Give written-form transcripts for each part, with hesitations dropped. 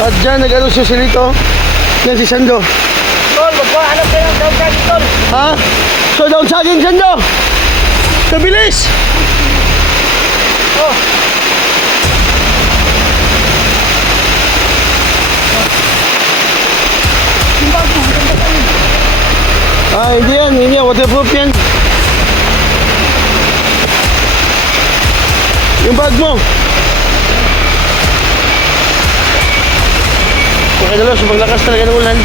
At dyan, nag-ano siya silito. Yan si Sando. Tol, magpahanap kayo ng down saging, tol. Ha? So, daon saging, Sando! Kabilis! Oh. Yung bago, maganda kayo. Ah, hindi yan, waterproof yan. Yung bag mo. Okay na lang, sobrang lakas talaga ng ulan.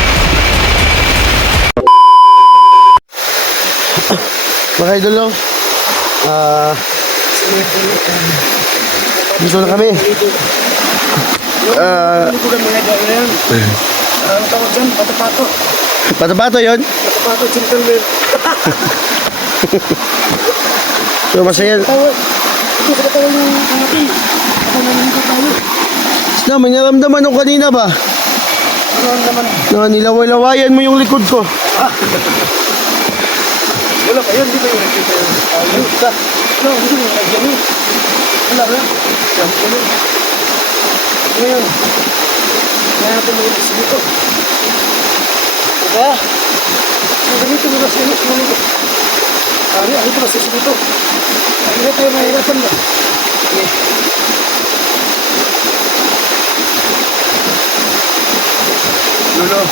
Mga idol lang. Dito na kami. Libugan mga gawin na yan. Ang tawag dyan, patapato. Pato-pato yun. Patapato, gentleman. So masaya. Ito ka tawag yung natin. Ako naman ko tayo. Na, may naramdaman nung kanina ba? Ano naman? Na nilaway-lawayan mo yung likod ko. Wala pa yun, di ba yung nakita yun? Ayun ka. No, hindi mo nagyan yun. Wala ba? Yan ko yun. Ngayon, kaya natin mo yung dito. Diba? Kung ganito mo kasi yung sumunod. Ay, ito kasi dito. Hindi tayo mahirapan ba? Okay. Lolo,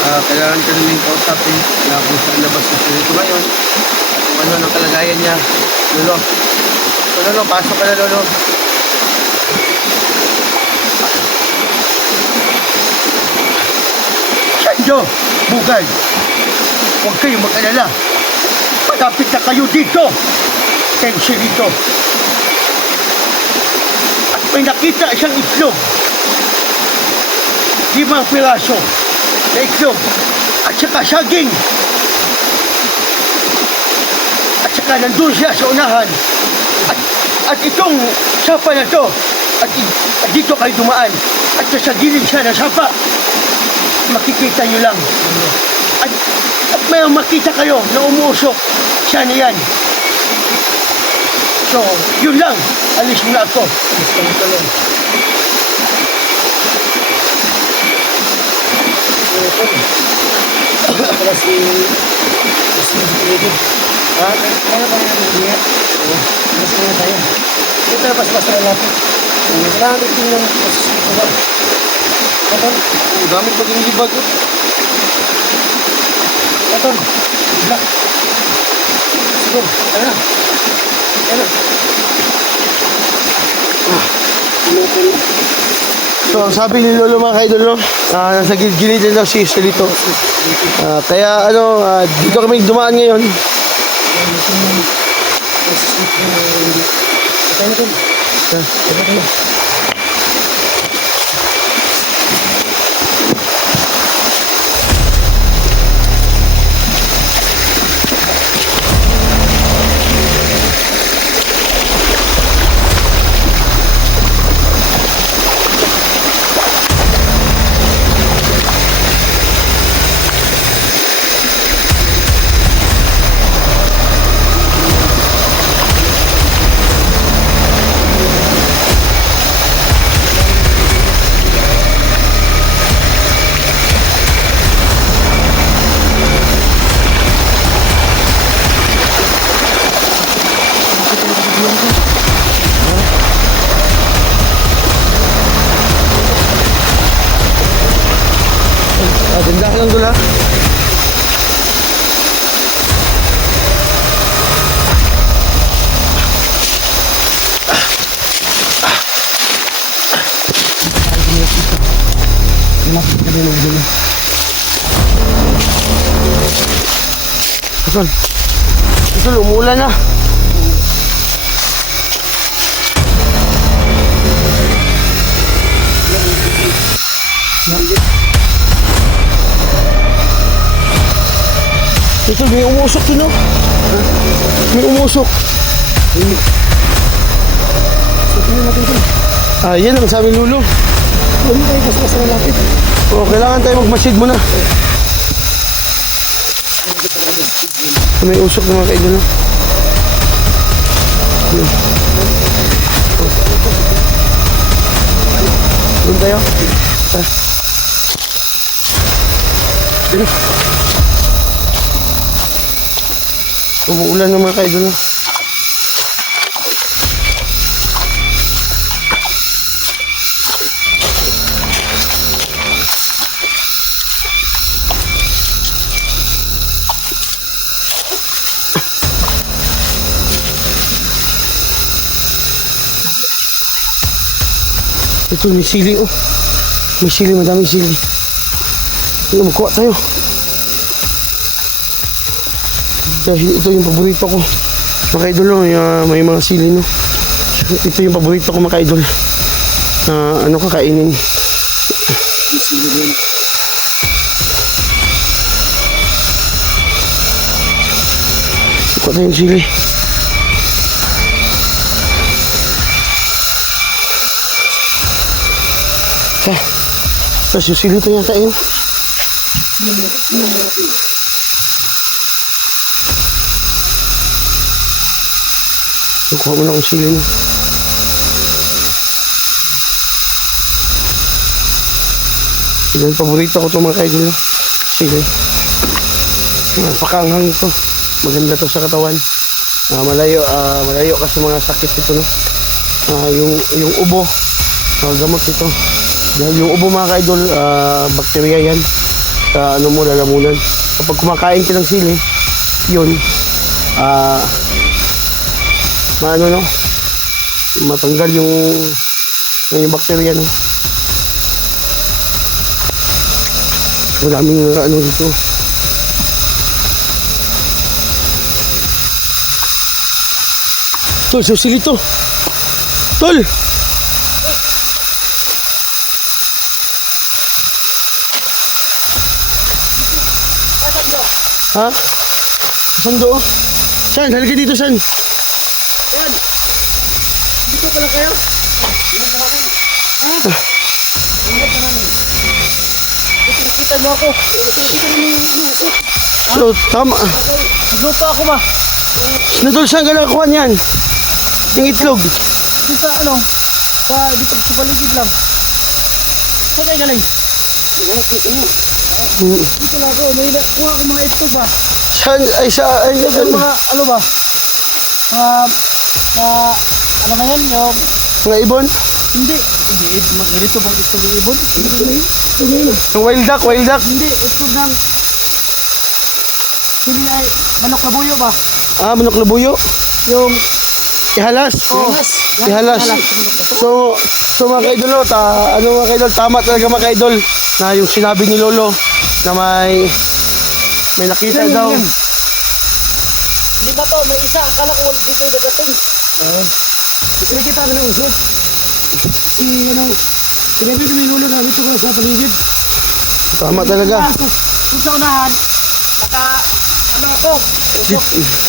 kailangan ka namin kausapin na kung saan labas na siya dito ngayon at kung ano ang kalagayan niya. Lolo, so Lolo, pasok ka na Lolo. Sando, Bugad, huwag kayong mag-alala. Malapit na kayo dito. Tension dito. At may nakita siyang itlog. 5 piraso na itlog at saka saging. At saka nandun siya sa unahan. At itong sapa na to, at dito kayo dumaan. At sa gilid siya ng sapa, makikita nyo lang. At may makita kayo na umuusok siya niyan. So, yun lang. Alis mo na ako. Alis ka na tuloy. Pala si David. Kaya ba nga niya? Oo. Mas kaya tayo. Dito na basta na lapit. Kailangan natin yung masisito ba? Katon? Ang gamit paging libag. Katon? Bigla. Siguro. Ano na? Ano? So, ang sabi ni Lolo mga kaidol, no? Nasa gilid na daw si Estelito. Kaya ano, dito kami dumaan ngayon. Ganda ka lang dula. Ito, umulan na. Ito, may umusok yun, no? May umusok. Yan ang sabi ng Lolo. Huwag tayo basta na lapit. Kailangan tayo magmasid muna. May usok na mga kaidol, no? Doon tayo. Umuulan ng mga ka-idol. Ito, may sili oh. May sili, madaming sili. Ito, magkuha tayo. Dahil ito yung paborito ko. Mga idol, no? May mga sili, no? Ito yung paborito ko, mga idol. Ano kakainin? Kuha tayo yung sili. Tapos yung sili ito yata yun. Kuha mo na kung sili niya. Yan, paborito ko itong mga kaidol. Sili. Pakaanghang ito. Maganda to sa katawan. Malayo ka sa mga sakit ito, no? Yung ubo, gamot ito. Dahil yung ubo, mga kaidol, bakterya yan. Sa ano mo, lalamunan. Kapag kumakain ka ng sili, yun, maano, no? Matanggal yung bakterya, no? Maraming ano dito. Tol, susili to. Tol! Ha? Sando? San? Halika dito, San? Yan. Dito pala kayo? Nakita niyo ako. Nakita niyo yung So, tama. lupa ako ba? Nadol, saan ka nakakuha niyan? Yung itlog. Dito sa ano? Dito sa paligid lang. Saan kayo galing? Dito lang ako. May kuha ko mga itlog ba? Saan? Yung mga ano ba? Ano na yan? Yung Mga ibon? hindi. Ganito bang itlog yung ibon? Yung wild duck, wild duck. Hindi. Itlog ng sili ay manok na buyo ba? Manok na buyo. Yung Ihalas. oh, Ihalas. So mga kaidol, mga kaidol, tama talaga mga kaidol na yung sinabi ni Lolo na may nakita daw. Di ba to? May isa. Akala ko dito yung dadating. Kasi nakita na ng uso. Sinabi ko may lulo na dito ko sa paligid. Tama talaga. Kung sa unahan, ano ako?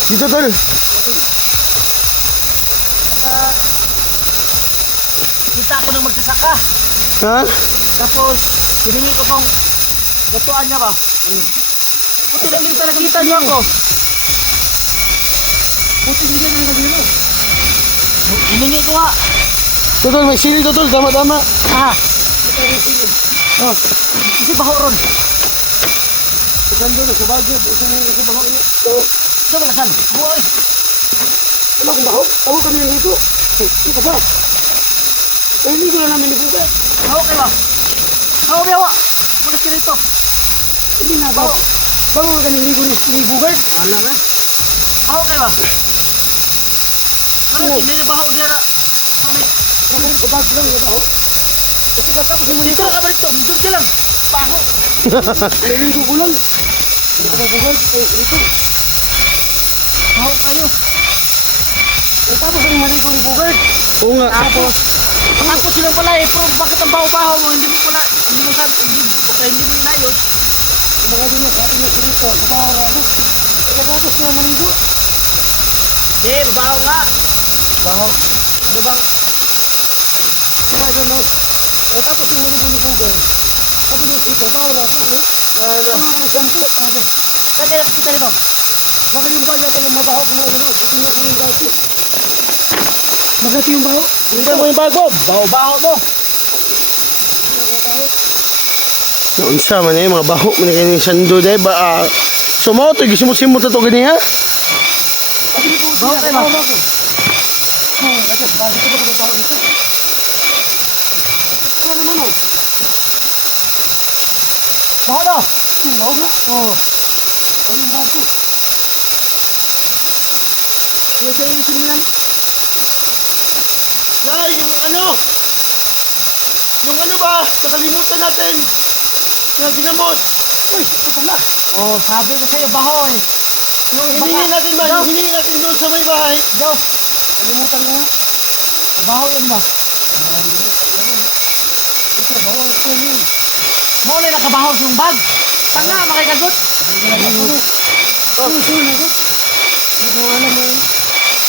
Dito tol. Kita ako ng magsasaka. Ha? Tapos, hiningi ko pong gatuan niya ba? Puti lang yung talaga kita niya ako. Puti hindi ka nagagano. Hiningi ko nga. Tol, may sili to tol. Tama. Oh, kasi baho ron. Sando na sa bagyo. Isa na yung baho niya. Sa malasan. Boy. Wala akong baho. Baho kami yung dito. Ito ka pa. Ay, hindi ko na namin ibugat. Baho kayo ba? Baho biyawa. Mulis ka rito. Hindi na Baho. Bago ka kami ni Bugard. Wala na. Baho kayo ba? Ano, hindi na baho diya na. Ubag lang yung baho. Kasi katapos mo dito ka ba rito? Doon ka lang. Baho. Naliligo ko lang. Hindi ka ba Bugard? Ay, dito. Baho kayo. Tapos ang maligo ni Bugard. Oo nga. Tapos silang pala eh, pero bakit ang baho-baho mo? Hindi mo pala, hindi mo inayos. Yung mga dino, sabi niya dito, kabara ako. Pagkatapos niya maligo. Hindi, babaho nga. Baho. Ano bang? Diba ito no? Tapos yung maligo ni Bugard. Sabi niya dito, kabara ako. Ano ka shampoo? Saan kaya nakikita nito? Baka yung bayo ito yung mabaho kung ano. Ito yung kuning dati. Magati yung baho? Hindi mo yung bago. Baho-baho mo. Unsa man mga baho man kay sando day ba sumo to gisimot-simot to gani ha. Baho tayo ba? Ito, bakit ito ko baho dito? Ano naman oh? Baho na? Baho na? Oo. Ano yung baho ko? Ano sa isin mo yan? Nay, yung ano ba? Nakalimutan natin. Yung ginamos. Uy, ito pala. Oh, sabi ko sa'yo, baho eh. Yung hiningi natin ba? Yung hiningi natin doon sa may bahay. Joe, kalimutan mo nga. Baho yan ba? Ito, baho ito yun. Mo na nakabaho sa yung bag. Tanga, makikagot. Hindi ko alam mo.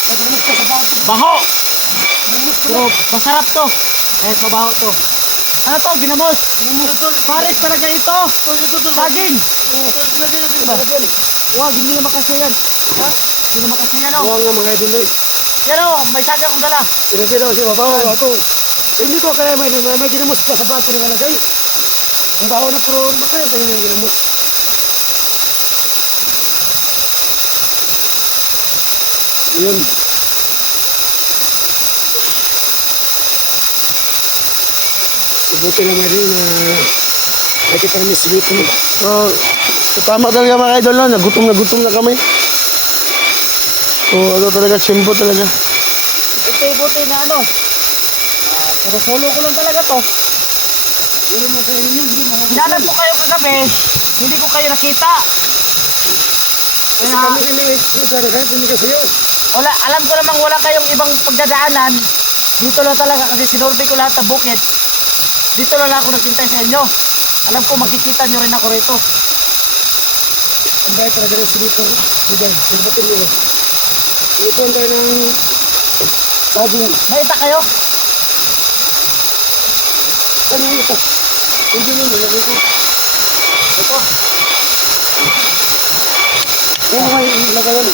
Nagmumot ka sa bag. Baho! Pero masarap to. Eh, mabaho to. Ano to? Ginamos? Pares talaga ito. Saging. Diba? Wag, hindi na makasya yan. Ha? Hindi na makasya yan oh. Huwag nga mga idol eh. Yan oh, may saging akong dala. Pero si babaw ako. Hindi ko kaya may ginamos pa sa bato ng alagay. Ang baho na pero makaya pa yung ginamos. Yun. Buti naman rin na nakita namin si Lito. Tama talaga mga idol, no? Nagutom na kami. Ano talaga, simbo talaga. Ito yung buti na ano. Pero solo ko lang talaga to. Hinanap ko kayo kagabi. Hindi ko kayo nakita. Kaya, wala, alam ko namang wala kayong ibang pagdadaanan. Dito lang talaga kasi sinurvey ko lahat ng bukid. Dito lang ako naghintay sa inyo. Alam ko makikita nyo rin ako rito. Ang bahay talaga rin si Lito. Diyan, sinubutin nila. Ito ang tayo ng saging. Maita kayo? Ano yung ito? Hindi nyo nilagay ko. Ito. Yung mga lagayan.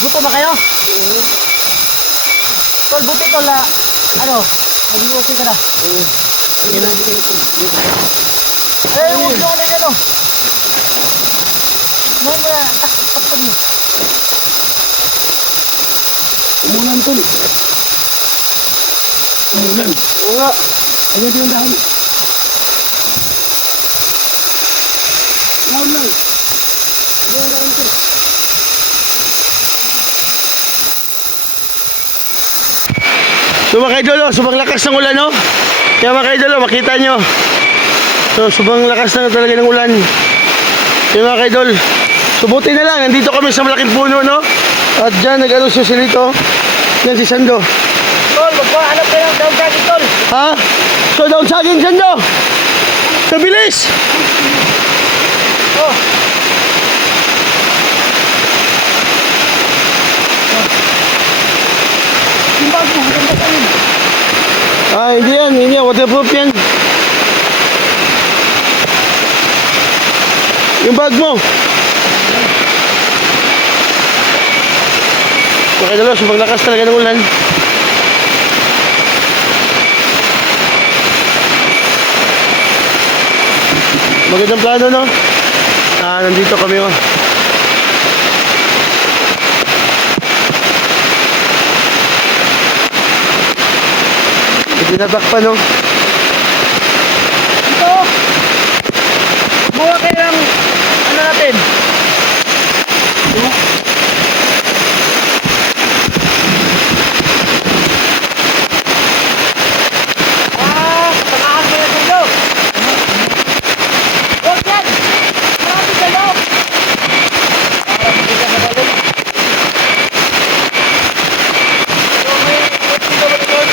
Gusto ba kayo? Tol, buti tol na, ano, maging okay ka na. Hindi lang dito ito. Eh, huwag nyo ano yan, ano. Ngayon mo na, takpan mo. Umulan to. Umulan. Oo nga. Ayun yung dahil. Laon lang. Ayun yung dahil to. So mga idol, subang lakas ng ulan, no? Kaya mga idol, makita nyo. So subang lakas na talaga ng ulan. Kaya mga idol, subuti na lang, nandito kami sa malaking puno, no? At dyan, nag-ano si Silito. Yan si Sando. Tol, magpahanap kayo ng daong saging, tol. Ha? So daon saging, Sando! So bilis! Oh. Yung bag mo, hanggang ba sa'yo? Ah, hindi yan, waterproof yan. Yung bag mo. Okay, dalawa, subang lakas talaga ng ulan. Magandang plano, no? Nandito kami, oh. Binatak pa, no? Ito. Buha kayo ng, ano natin? Samahan ko yung tulo. Huwag yan. Marami kayo. Para hindi ka madali. So, may tulo ba doon?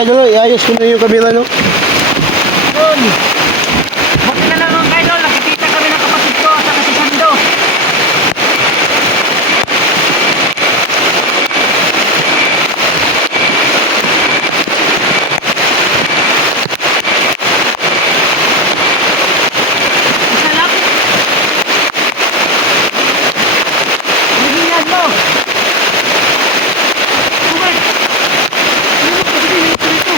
idol, iayos ko na yung kabila, no? Yun. Buti na lang mga idol, nakikita kami ng kapatid ko at saka si Sando. Isa lang. Hingin mo. Uwag. Ano ba kasi yung ito?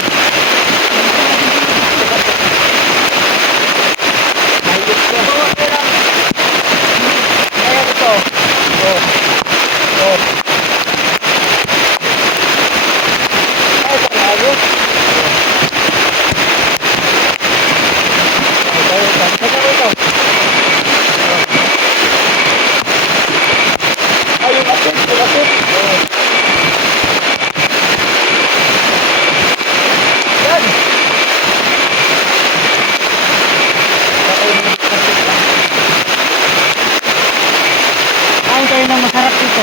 Kain tayo ng masarap dito.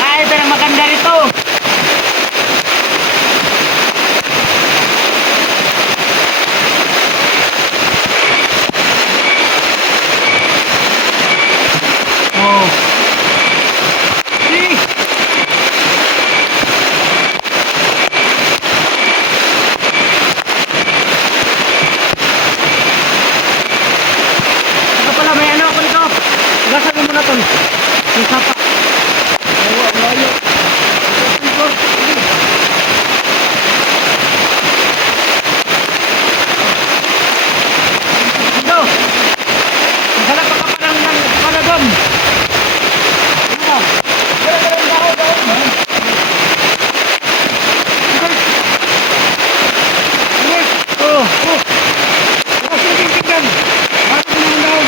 Ay, ito na maganda rito. Oh. See? Ito pala, may ano ako nito. Gasan mo muna tol. Yung sapa. Layo. Ito. Maghanap pa ka pa ng panagom. Ano? Dala-dala yung dahon. Oh. Kasi tingnan. Bakit mo ng dahon?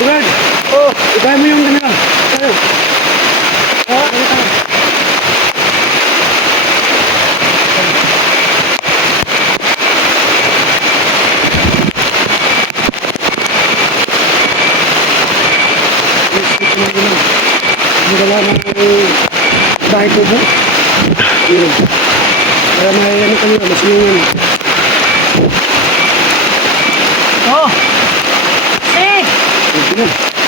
Ulan! Oh! Ibay mo yung kanila. Tayo. Oh, ano tayo? Ang gala ng bahay ko po. Yun. Para may ano kanila, mas yung Oh! See? ano.